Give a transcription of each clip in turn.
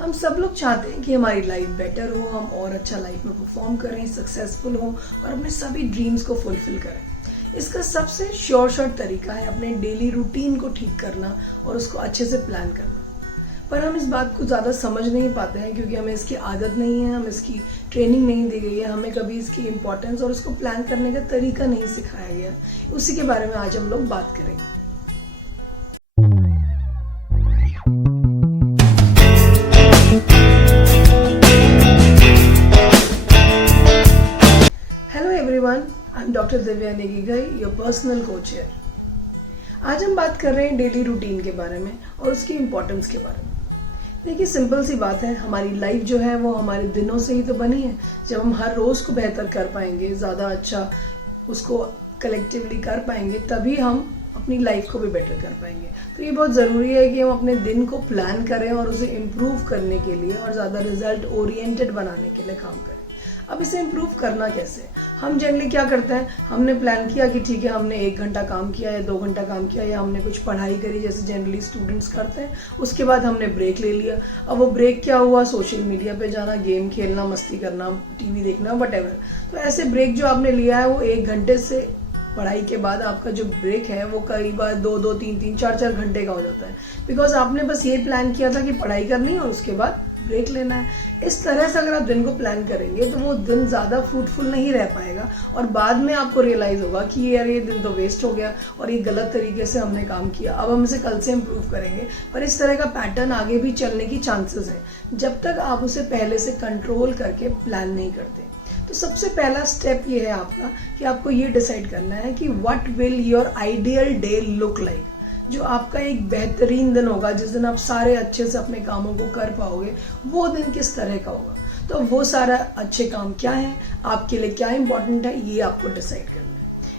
हम सब लोग चाहते हैं कि हमारी लाइफ बेटर हो, हम और अच्छा लाइफ में परफॉर्म करें, सक्सेसफुल हो और अपने सभी ड्रीम्स को फुलफिल करें। इसका सबसे शॉर्ट तरीका है अपने डेली रूटीन को ठीक करना और उसको अच्छे से प्लान करना। पर हम इस बात को ज़्यादा समझ नहीं पाते हैं क्योंकि हमें इसकी आदत नहीं है, हमें इसकी ट्रेनिंग नहीं दी गई है, हमें कभी इसकी इम्पोर्टेंस और उसको प्लान करने का तरीका नहीं सिखाया गया। उसी के बारे में आज हम लोग बात करेंगे। Hello everyone, I am doctor Divya Negi, your personal coach है। आज हम बात कर रहे हैं डेली रूटीन के बारे में और उसकी इम्पोर्टेंस के बारे में। देखिए, सिंपल सी बात है, हमारी लाइफ जो है वो हमारे दिनों से ही तो बनी है। जब हम हर रोज को बेहतर कर पाएंगे, ज़्यादा अच्छा उसको कलेक्टिवली कर पाएंगे, तभी हम अपनी लाइफ को भी बेटर कर पाएंगे। तो ये बहुत ज़रूरी है कि हम अपने दिन को प्लान करें और उसे इम्प्रूव करने के लिए और ज़्यादा रिजल्ट ओरिएंटेड बनाने के लिए काम करें। अब इसे इम्प्रूव करना कैसे? हम जनरली क्या करते हैं, हमने प्लान किया कि ठीक है, हमने 1 घंटा काम किया या 2 घंटा काम किया या हमने कुछ पढ़ाई करी, जैसे जनरली स्टूडेंट्स करते हैं। उसके बाद हमने ब्रेक ले लिया। अब वो ब्रेक क्या हुआ? सोशल मीडिया पे जाना, गेम खेलना, मस्ती करना, टीवी देखना, वटेवर। तो ऐसे ब्रेक जो आपने लिया है वो 1 घंटे से पढ़ाई के बाद आपका जो ब्रेक है वो कई बार 2-2, 3-3, 4-4 घंटे का हो जाता है, बिकॉज आपने बस ये प्लान किया था कि पढ़ाई करनी है और उसके बाद ब्रेक लेना है। इस तरह से अगर आप दिन को प्लान करेंगे तो वो दिन ज़्यादा फ्रूटफुल नहीं रह पाएगा और बाद में आपको रियलाइज होगा कि यार ये दिन तो वेस्ट हो गया और ये गलत तरीके से हमने काम किया, अब हम इसे कल से इम्प्रूव करेंगे। पर इस तरह का पैटर्न आगे भी चलने की चांसेस है जब तक आप उसे पहले से कंट्रोल करके प्लान नहीं करते। तो सबसे पहला स्टेप ये है आपका कि आपको ये डिसाइड करना है कि what will your ideal day look like. जो आपका एक बेहतरीन दिन होगा, जिस दिन आप सारे अच्छे से अपने कामों को कर पाओगे, वो दिन किस तरह का होगा। तो वो सारा अच्छे काम क्या है, आपके लिए क्या इंपॉर्टेंट है, ये आपको डिसाइड करना है।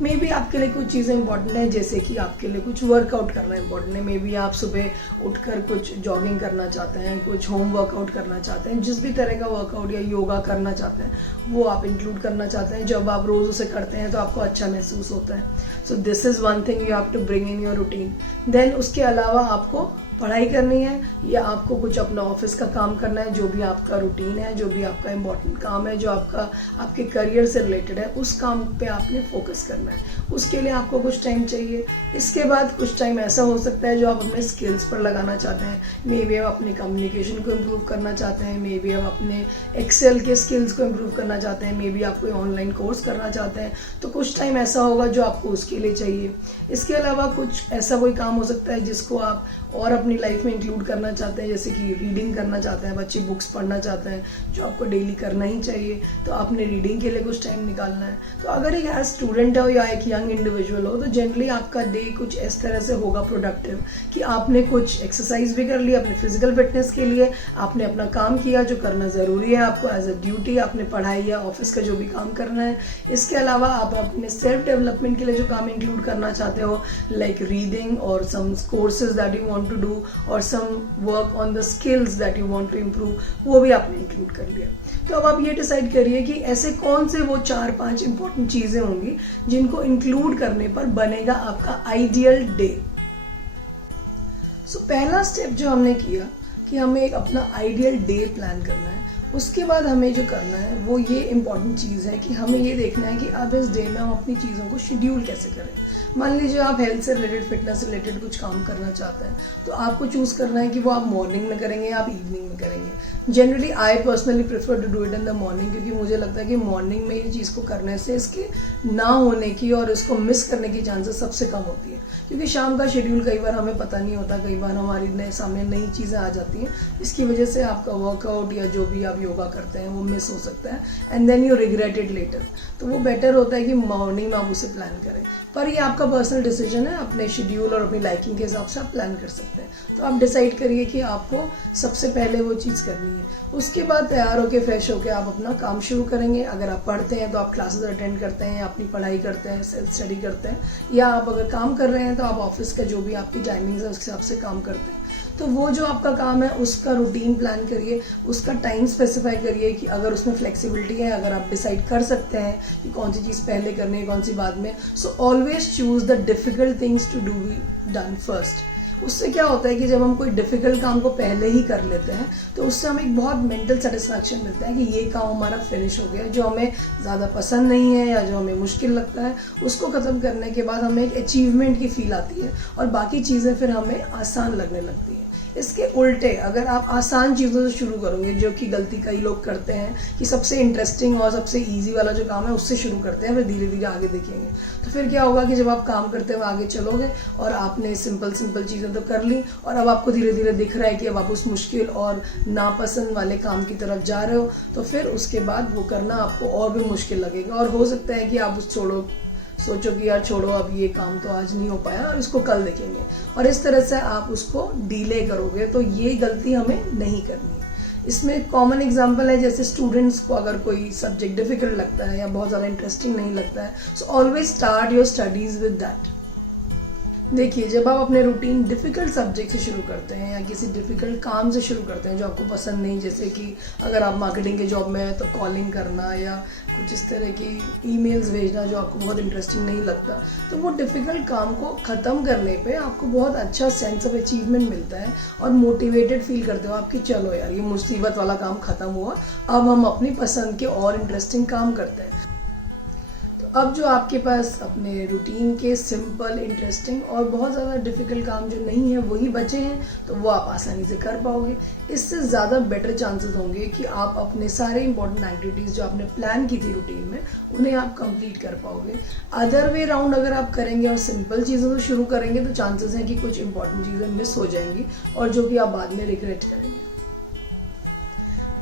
मे बी आपके लिए कुछ चीज़ें इंपॉर्टेंट है, जैसे कि आपके लिए कुछ वर्कआउट करना इंपॉर्टेंट है। मे बी आप सुबह उठकर कुछ जॉगिंग करना चाहते हैं, कुछ होम वर्कआउट करना चाहते हैं, जिस भी तरह का वर्कआउट या योगा करना चाहते हैं वो आप इंक्लूड करना चाहते हैं। जब आप रोज उसे करते हैं तो आपको अच्छा महसूस होता है। So this is one thing you have to bring in your routine. Then उसके अलावा आपको पढ़ाई करनी है या आपको कुछ अपना ऑफिस का काम करना है, जो भी आपका रूटीन है, जो भी आपका इम्पोर्टेंट काम है, जो आपके करियर से रिलेटेड है, उस काम पे आपने फोकस करना है। उसके लिए आपको कुछ टाइम चाहिए। इसके बाद कुछ टाइम ऐसा हो सकता है जो आप अपने स्किल्स पर लगाना चाहते हैं। मे बी आप अपने कम्युनिकेशन को इम्प्रूव करना चाहते हैं, मे बी आप अपने एक्सेल के स्किल्स को इम्प्रूव करना चाहते हैं, मे बी आप कोई ऑनलाइन कोर्स करना चाहते हैं। तो कुछ टाइम ऐसा होगा जो आपको उसके लिए चाहिए। इसके अलावा कुछ ऐसा कोई काम हो सकता है जिसको आप और अपनी लाइफ में इंक्लूड करना चाहते हैं, जैसे कि रीडिंग करना चाहते हैं, बच्चे बुक्स पढ़ना चाहते हैं, जो आपको डेली करना ही चाहिए। तो आपने रीडिंग के लिए कुछ टाइम निकालना है। तो अगर एक एज स्टूडेंट हो या एक यंग इंडिविजुअल हो तो जनरली आपका डे कुछ इस तरह से होगा प्रोडक्टिव कि आपने कुछ एक्सरसाइज भी कर ली अपने फिजिकल फिटनेस के लिए, आपने अपना काम किया जो करना ज़रूरी है आपको एज अ ड्यूटी, आपने पढ़ाई या ऑफिस का जो भी काम करना है। इसके अलावा आप अपने सेल्फ डेवलपमेंट के लिए जो काम इंक्लूड करना चाहते हो, लाइक रीडिंग और some courses that you want to do और some work on the skills that you want to improve, वो भी आपने इंक्लूड कर लिया। तो अब आप ये डिसाइड करिए कि ऐसे कौन से वो 4-5 इंपॉर्टेंट चीजें होंगी जिनको इंक्लूड करने पर बनेगा आपका आइडियल डे। सो पहला स्टेप जो हमने किया कि हमें एक अपना आइडियल डे प्लान करना है। उसके बाद हमें जो करना है वो ये इम्पॉर्टेंट चीज़ है कि हमें ये देखना है कि अब इस डे में हम अपनी चीज़ों को शेड्यूल कैसे करें। मान लीजिए आप हेल्थ से रिलेटेड, फिटनेस से रिलेटेड कुछ काम करना चाहते हैं, तो आपको चूज करना है कि वो आप मॉर्निंग में करेंगे या आप इवनिंग में करेंगे। Generally I personally prefer to do it in the morning, क्योंकि मुझे लगता है कि मॉर्निंग में ये चीज़ को करने से इसके ना होने की और इसको मिस करने की चांसेस सबसे कम होती है। क्योंकि शाम का शेड्यूल कई बार हमें पता नहीं होता, कई बार हमारी सामने नई चीज़ें आ जाती हैं, इसकी वजह से आपका वर्कआउट या जो भी आप योगा करते हैं वो मिस हो सकता है and then you regret it later. तो वो बेटर होता है कि मॉर्निंग में आप उसे प्लान करें। पर ये आपका पर्सनल डिसीजन है, अपने शेड्यूल और अपनी लाइकिंग के हिसाब से आप प्लान कर सकते हैं। तो आप डिसाइड करिए कि आपको सबसे पहले वो चीज़ करनी है। उसके बाद तैयार होके फ्रेश होके आप अपना काम शुरू करेंगे। अगर आप पढ़ते हैं तो आप क्लासेस अटेंड करते हैं या अपनी पढ़ाई करते हैं, सेल्फ स्टडी करते हैं, या आप अगर काम कर रहे हैं तो आप ऑफिस का जो भी आपकी टाइमिंग्स है उसके हिसाब से काम करते हैं। तो वो जो आपका काम है उसका रूटीन प्लान करिए, उसका टाइम स्पेसिफाई करिए कि अगर उसमें फ्लेक्सिबिलिटी है, अगर आप डिसाइड कर सकते हैं कि कौन सी चीज़ पहले करनी है, कौन सी बाद में। So always choose the difficult things to do done first. उससे क्या होता है कि जब हम कोई डिफिकल्ट काम को पहले ही कर लेते हैं तो उससे हमें एक बहुत मेंटल सेटिस्फैक्शन मिलता है कि ये काम हमारा फिनिश हो गया। जो हमें ज़्यादा पसंद नहीं है या जो हमें मुश्किल लगता है उसको ख़त्म करने के बाद हमें एक अचीवमेंट की फील आती है और बाकी चीज़ें फिर हमें आसान लगने लगती हैं। इसके उल्टे अगर आप आसान चीज़ों से शुरू करोगे, जो कि गलती कई लोग करते हैं कि सबसे इंटरेस्टिंग और सबसे इजी वाला जो काम है उससे शुरू करते हैं, फिर धीरे धीरे आगे देखेंगे, तो फिर क्या होगा कि जब आप काम करते हुए आगे चलोगे और आपने सिंपल चीज़ें तो कर ली और अब आपको धीरे धीरे दिख रहा है कि अब आप उस मुश्किल और नापसंद वाले काम की तरफ जा रहे हो, तो फिर उसके बाद वो करना आपको और भी मुश्किल लगेगा और हो सकता है कि आप सोचो कि यार छोड़ो, अब ये काम तो आज नहीं हो पाया और इसको कल देखेंगे, और इस तरह से आप उसको डिले करोगे। तो ये गलती हमें नहीं करनी है। इसमें कॉमन एग्जांपल है, जैसे स्टूडेंट्स को अगर कोई सब्जेक्ट डिफिकल्ट लगता है या बहुत ज़्यादा इंटरेस्टिंग नहीं लगता है, so always start your studies with that. देखिए, जब आप अपने रूटीन डिफ़िकल्ट सब्जेक्ट से शुरू करते हैं या किसी डिफ़िकल्ट काम से शुरू करते हैं जो आपको पसंद नहीं, जैसे कि अगर आप मार्केटिंग के जॉब में हैं तो कॉलिंग करना या कुछ इस तरह की ईमेल्स भेजना जो आपको बहुत इंटरेस्टिंग नहीं लगता, तो वो डिफ़िकल्ट काम को ख़त्म करने पे आपको बहुत अच्छा सेंस ऑफ अचीवमेंट मिलता है और मोटिवेटेड फील करते हो आप कि चलो यार, ये मुसीबत वाला काम ख़त्म हुआ, अब हम अपनी पसंद के और इंटरेस्टिंग काम करते हैं। अब जो आपके पास अपने रूटीन के सिंपल, इंटरेस्टिंग और बहुत ज़्यादा डिफ़िकल्ट काम जो नहीं है वही बचे हैं, तो वो आप आसानी से कर पाओगे। इससे ज़्यादा बेटर चांसेस होंगे कि आप अपने सारे इंपॉर्टेंट एक्टिविटीज़ जो आपने प्लान की थी रूटीन में, उन्हें आप कंप्लीट कर पाओगे। अदर वे राउंड अगर आप करेंगे और सिंपल चीज़ों से शुरू करेंगे तो चांसेस हैं कि कुछ इंपॉर्टेंट चीज़ें मिस हो जाएंगी और जो कि आप बाद में रिग्रेट करेंगे।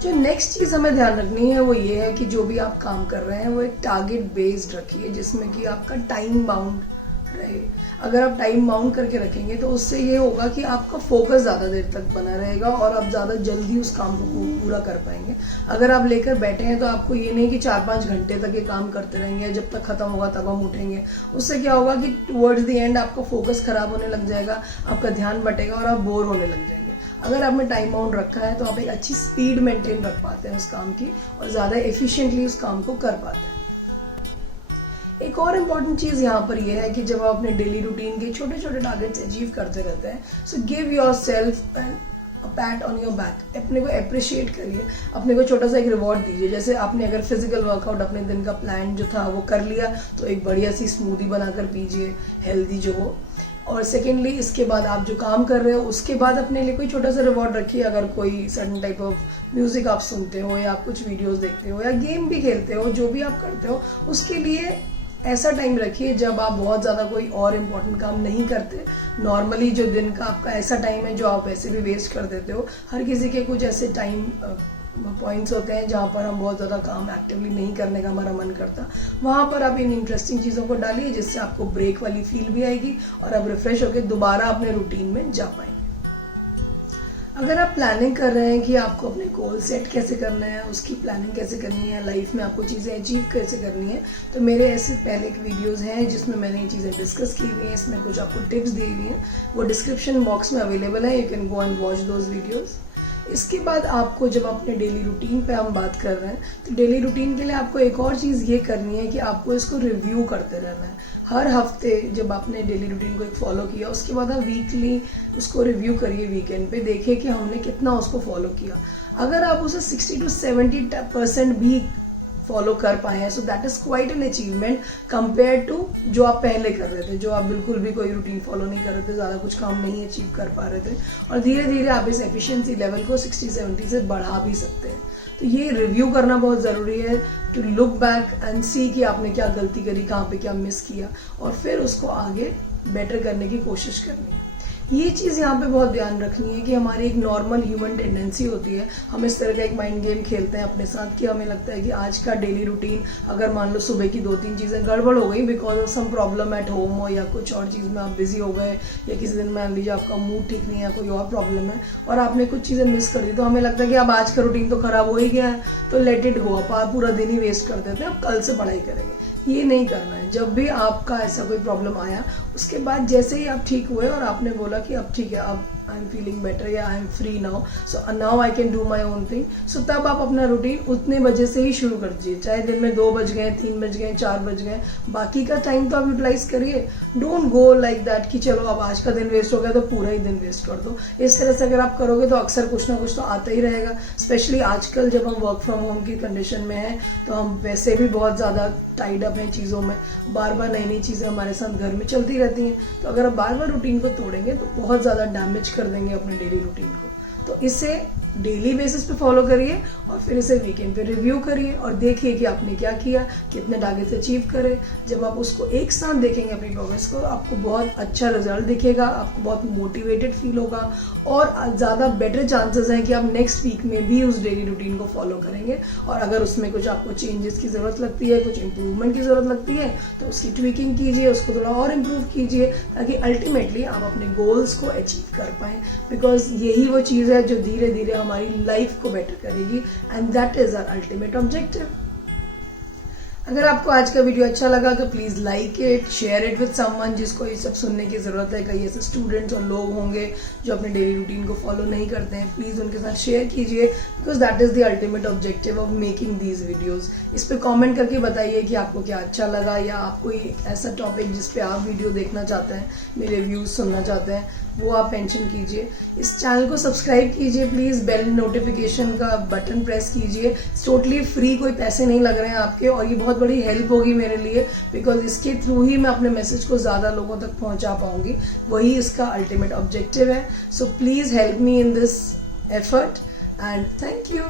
जो नेक्स्ट चीज़ हमें ध्यान रखनी है वो ये है कि जो भी आप काम कर रहे हैं वो एक टारगेट बेस्ड रखिए, जिसमें कि आपका टाइम बाउंड रहे। अगर आप टाइम बाउंड करके रखेंगे तो उससे ये होगा कि आपका फोकस ज़्यादा देर तक बना रहेगा और आप ज़्यादा जल्दी उस काम को पूरा कर पाएंगे। अगर आप लेकर बैठे हैं तो आपको ये नहीं कि 4-5 घंटे तक ये काम करते रहेंगे, जब तक खत्म होगा तब हम उठेंगे। उससे क्या होगा कि टुवर्ड्स द एंड आपका फोकस खराब होने लग जाएगा, आपका ध्यान बटेगा और आप बोर होने लग जाएंगे। अगर आपने टाइम बाउंड रखा है तो आप एक अच्छी स्पीड मेंटेन रख पाते हैं उस काम की और ज़्यादा एफिशिएंटली उस काम को कर पाते हैं। एक और इम्पॉर्टेंट चीज़ यहाँ पर यह है कि जब आप अपने डेली रूटीन के छोटे छोटे टारगेट्स अचीव करते रहते हैं, so give your self a PAT on your back. अपने को अप्रिशिएट करिए, अपने को छोटा सा एक रिवॉर्ड दीजिए। जैसे आपने अगर फिजिकल वर्कआउट अपने दिन का प्लान जो था वो कर लिया, तो एक बढ़िया सी स्मूदी बनाकर पीजिए, हेल्दी जो हो। और सेकेंडली, इसके बाद आप जो काम कर रहे हो उसके बाद अपने लिए कोई छोटा सा रिवॉर्ड रखिए। अगर कोई सर्टन टाइप ऑफ म्यूजिक आप सुनते हो या आप कुछ वीडियोस देखते हो या गेम भी खेलते हो, जो भी आप करते हो उसके लिए ऐसा टाइम रखिए जब आप बहुत ज़्यादा कोई और इम्पोर्टेंट काम नहीं करते। नॉर्मली जो दिन का आपका ऐसा टाइम है जो आप वैसे भी वेस्ट कर देते हो, हर किसी के कुछ ऐसे टाइम पॉइंट्स होते हैं जहाँ पर हम बहुत ज़्यादा काम एक्टिवली नहीं करने का हमारा मन करता, वहाँ पर आप इन इंटरेस्टिंग चीज़ों को डालिए जिससे आपको ब्रेक वाली फील भी आएगी और आप रिफ्रेश होकर दोबारा अपने रूटीन में जा पाएंगे। अगर आप प्लानिंग कर रहे हैं कि आपको अपने गोल सेट कैसे करना है, उसकी प्लानिंग कैसे करनी है, लाइफ में आपको चीज़ें अचीव कैसे करनी है, तो मेरे ऐसे पहले के वीडियोस हैं जिसमें मैंने ये चीज़ें डिस्कस की हुई हैं। इसमें कुछ आपको टिप्स दी हुई हैं, वो डिस्क्रिप्शन बॉक्स में अवेलेबल है, you can go and watch those videos. इसके बाद आपको, जब अपने डेली रूटीन पे हम बात कर रहे हैं, तो डेली रूटीन के लिए आपको एक और चीज़ ये करनी है कि आपको इसको रिव्यू करते रहना है। हर हफ्ते जब आपने डेली रूटीन को एक फॉलो किया, उसके बाद आप वीकली उसको रिव्यू करिए, वीकेंड पे देखिए कि हमने कितना उसको फॉलो किया। अगर आप उसे 60 to 70% भी फॉलो कर पाए हैं, so that is quite an achievement compare to जो आप पहले कर रहे थे, जो आप बिल्कुल भी कोई रूटीन फॉलो नहीं कर रहे थे, ज़्यादा कुछ काम नहीं अचीव कर पा रहे थे, और धीरे धीरे आप इस एफिशिएंसी लेवल को 60-70 से बढ़ा भी सकते हैं। तो ये रिव्यू करना बहुत ज़रूरी है, टू लुक बैक एंड सी कि आपने क्या गलती करी, कहाँ पे क्या मिस किया, और फिर उसको आगे बेटर करने की कोशिश करनी है। ये चीज़ यहाँ पे बहुत ध्यान रखनी है कि हमारी एक नॉर्मल ह्यूमन टेंडेंसी होती है, हम इस तरह का एक माइंड गेम खेलते हैं अपने साथ कि हमें लगता है कि आज का डेली रूटीन, अगर मान लो सुबह की 2-3 चीज़ें गड़बड़ हो गई because of some problem at home हो या कुछ और चीज़ में आप बिजी हो गए, या किसी दिन मान लीजिए आपका मूड ठीक नहीं है, कोई और प्रॉब्लम है और आपने कुछ चीज़ें मिस कर दी, तो हमें लगता है कि अब आज का रूटीन तो खराब हो ही गया है, तो लेट इट गो, आप पूरा दिन ही वेस्ट कर देते हैं, अब कल से पढ़ाई करेंगे। ये नहीं करना है। जब भी आपका ऐसा कोई प्रॉब्लम आया, उसके बाद जैसे ही आप ठीक हुए और आपने बोला कि अब ठीक है, अब आई एम फीलिंग बेटर या I am free now, so now I can do my own thing, so तब आप अपना रूटीन उतने बजे से ही शुरू कर दीजिए, चाहे दिन में 2 बज गए, 3 बज गए, 4 बज गए, बाकी का टाइम तो आप यूटिलाइज करिए। डोंट गो लाइक दैट कि चलो अब आज का दिन वेस्ट हो गया तो पूरा ही दिन वेस्ट कर दो। इस तरह से अगर आप करोगे तो अक्सर कुछ ना कुछ तो आता ही रहेगा। स्पेशली आजकल जब हम वर्क फ्रॉम होम की कंडीशन में हैं तो हम वैसे भी बहुत ज़्यादा टाइड अप हैं चीज़ों में, बार बार नई नई चीज़ें हमारे साथ घर में चलती रहती हैं, तो अगर आप बार बार रूटीन को तोड़ेंगे तो बहुत ज़्यादा डैमेज कर देंगे अपने डेली रूटीन को। तो इसे डेली बेसिस पे फॉलो करिए और फिर इसे वीकेंड पे रिव्यू करिए और देखिए कि आपने क्या किया, कितने टारगेट्स अचीव करे। जब आप उसको एक साथ देखेंगे अपनी प्रोग्रेस को, आपको बहुत अच्छा रिजल्ट दिखेगा, आपको बहुत मोटिवेटेड फील होगा और ज़्यादा बेटर चांसेस हैं कि आप नेक्स्ट वीक में भी उस डेली रूटीन को फॉलो करेंगे। और अगर उसमें कुछ आपको चेंजेस की ज़रूरत लगती है, कुछ इंप्रूवमेंट की ज़रूरत लगती है, तो उसकी ट्विकिंग कीजिए, उसको थोड़ा और इम्प्रूव कीजिए, ताकि अल्टीमेटली आप अपने गोल्स को अचीव कर पाएँ। बिकॉज यही वो चीज़ है जो धीरे धीरे हमारी लाइफ को बेटर करेगी, and that is our ultimate objective. अगर आपको आज का वीडियो अच्छा लगा तो please like it, share it with someone जिसको ये सब सुनने की जरूरत है। कई ऐसे स्टूडेंट्स और लोग होंगे जो अपने डेली रूटीन को फॉलो नहीं करते हैं, प्लीज उनके साथ शेयर कीजिए, because that is the ultimate objective of making these videos. इस पे कमेंट करके बताइए कि आपको क्या अच्छा लगा, या आप कोई ऐसा टॉपिक जिस पे आप वीडियो देखना चाहते हैं, मेरे व्यूज सुनना चाहते हैं, वो आप मेंशन कीजिए। इस चैनल को सब्सक्राइब कीजिए प्लीज, बेल नोटिफिकेशन का बटन प्रेस कीजिए। टोटली फ्री, कोई पैसे नहीं लग रहे हैं आपके, और ये बहुत बड़ी हेल्प होगी मेरे लिए, बिकॉज इसके थ्रू ही मैं अपने मैसेज को ज्यादा लोगों तक पहुंचा पाऊंगी। वही इसका अल्टीमेट ऑब्जेक्टिव है। So please help me in this effort and thank you.